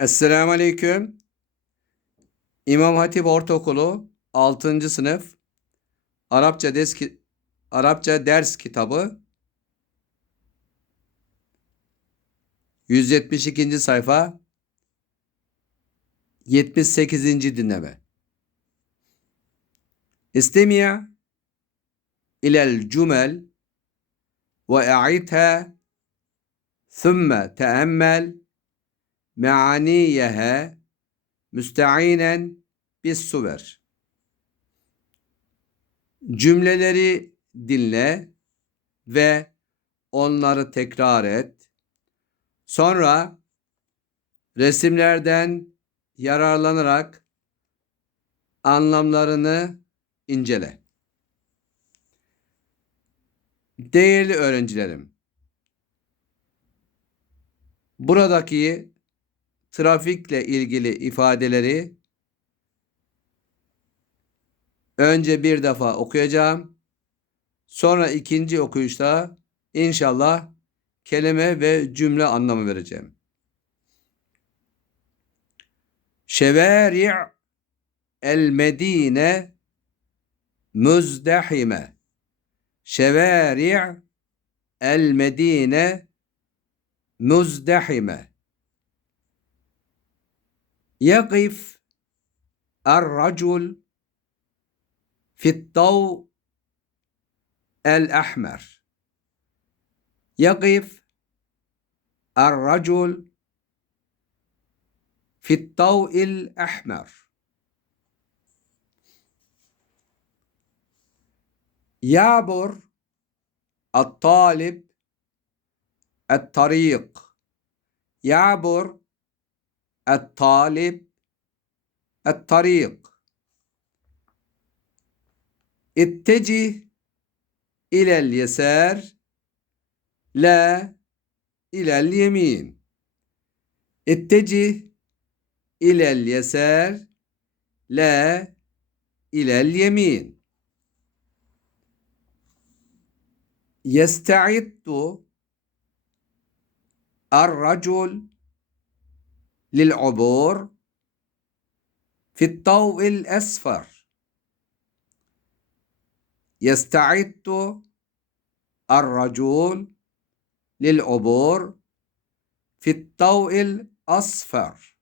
Esselamu Aleyküm. İmam Hatip Ortaokulu 6. sınıf Arapça ders, ki- Arapça ders kitabı 172. sayfa 78. dinleme. İstemiye ilel cümel ve e'itha ثم تأمل meaniyehe müsteinen bis suver. Cümleleri dinle ve onları tekrar et. Sonra resimlerden yararlanarak anlamlarını incele. Değerli öğrencilerim, buradaki trafikle ilgili ifadeleri önce bir defa okuyacağım. Sonra ikinci okuyuşta inşallah kelime ve cümle anlamı vereceğim. Şeveri' el Medine müzdehime. Şeveri' el Medine müzdehime. يقف الرجل في الضوء الأحمر. يقف الرجل في الضوء الأحمر. يعبر الطالب الطريق. يعبر Et-talib et-tarik İttecih ilel yeser la ilel yemin. İttecih ilel yeser la ilel yemin. Yesta'iddu er-racul للعبور في الضوء الأصفر يستعد الرجل للعبور في الضوء الأصفر.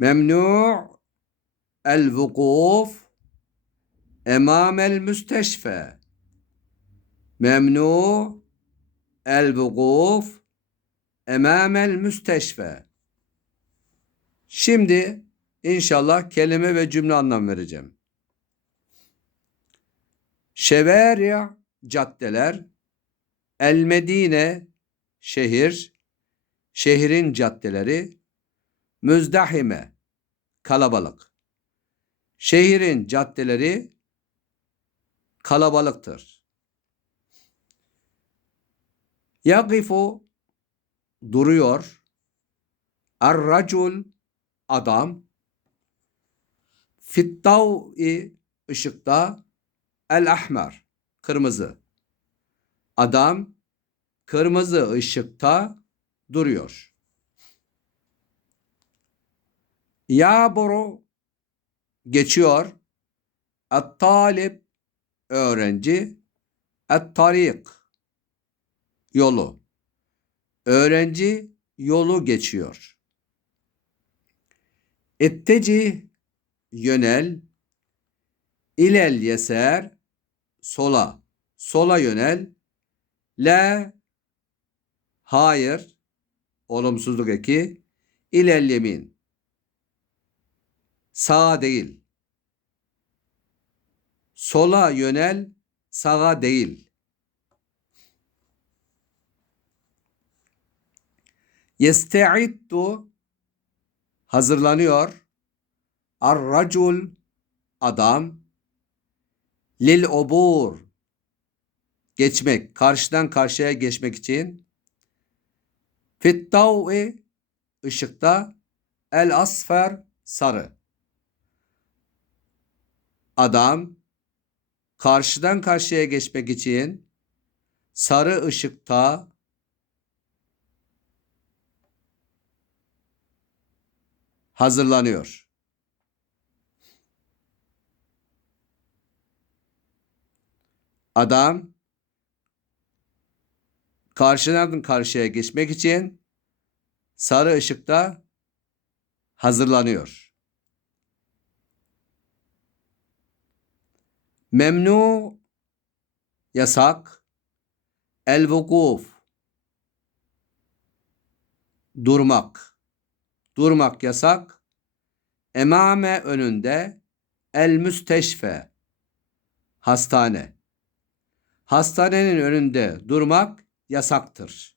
ممنوع الوقوف أمام المستشفى. ممنوع الوقوف emamel müsteşfe. Şimdi inşallah kelime ve cümle anlam vereceğim. Şeveri caddeler, El Medine şehir, şehrin caddeleri, müzdahime kalabalık. Şehrin caddeleri kalabalıktır. Yakifu duruyor. Er-racul adam. Fittav'i ışıkta. El-ahmer kırmızı. Adam kırmızı ışıkta duruyor. Yaburu geçiyor. Et-talip öğrenci. Et-tarik yolu. Öğrenci yolu geçiyor. Etteci yönel ilel yeser sola. Sola yönel la hayır olumsuzluk eki ilel yemin. Sağa değil. Sola yönel sağa değil Yeste'iddu hazırlanıyor. Ar-racul adam. Lil obur geçmek, karşıdan karşıya geçmek için. Fittav'i ışıkta. El asfer sarı. Adam karşıdan karşıya geçmek için. Sarı ışıkta Hazırlanıyor. Adam karşıdan karşıya geçmek için sarı ışıkta hazırlanıyor. Memnu yasak. El vukuf durmak. Durmak yasak. Emame önünde el müsteşfe hastane. Hastanenin önünde durmak yasaktır.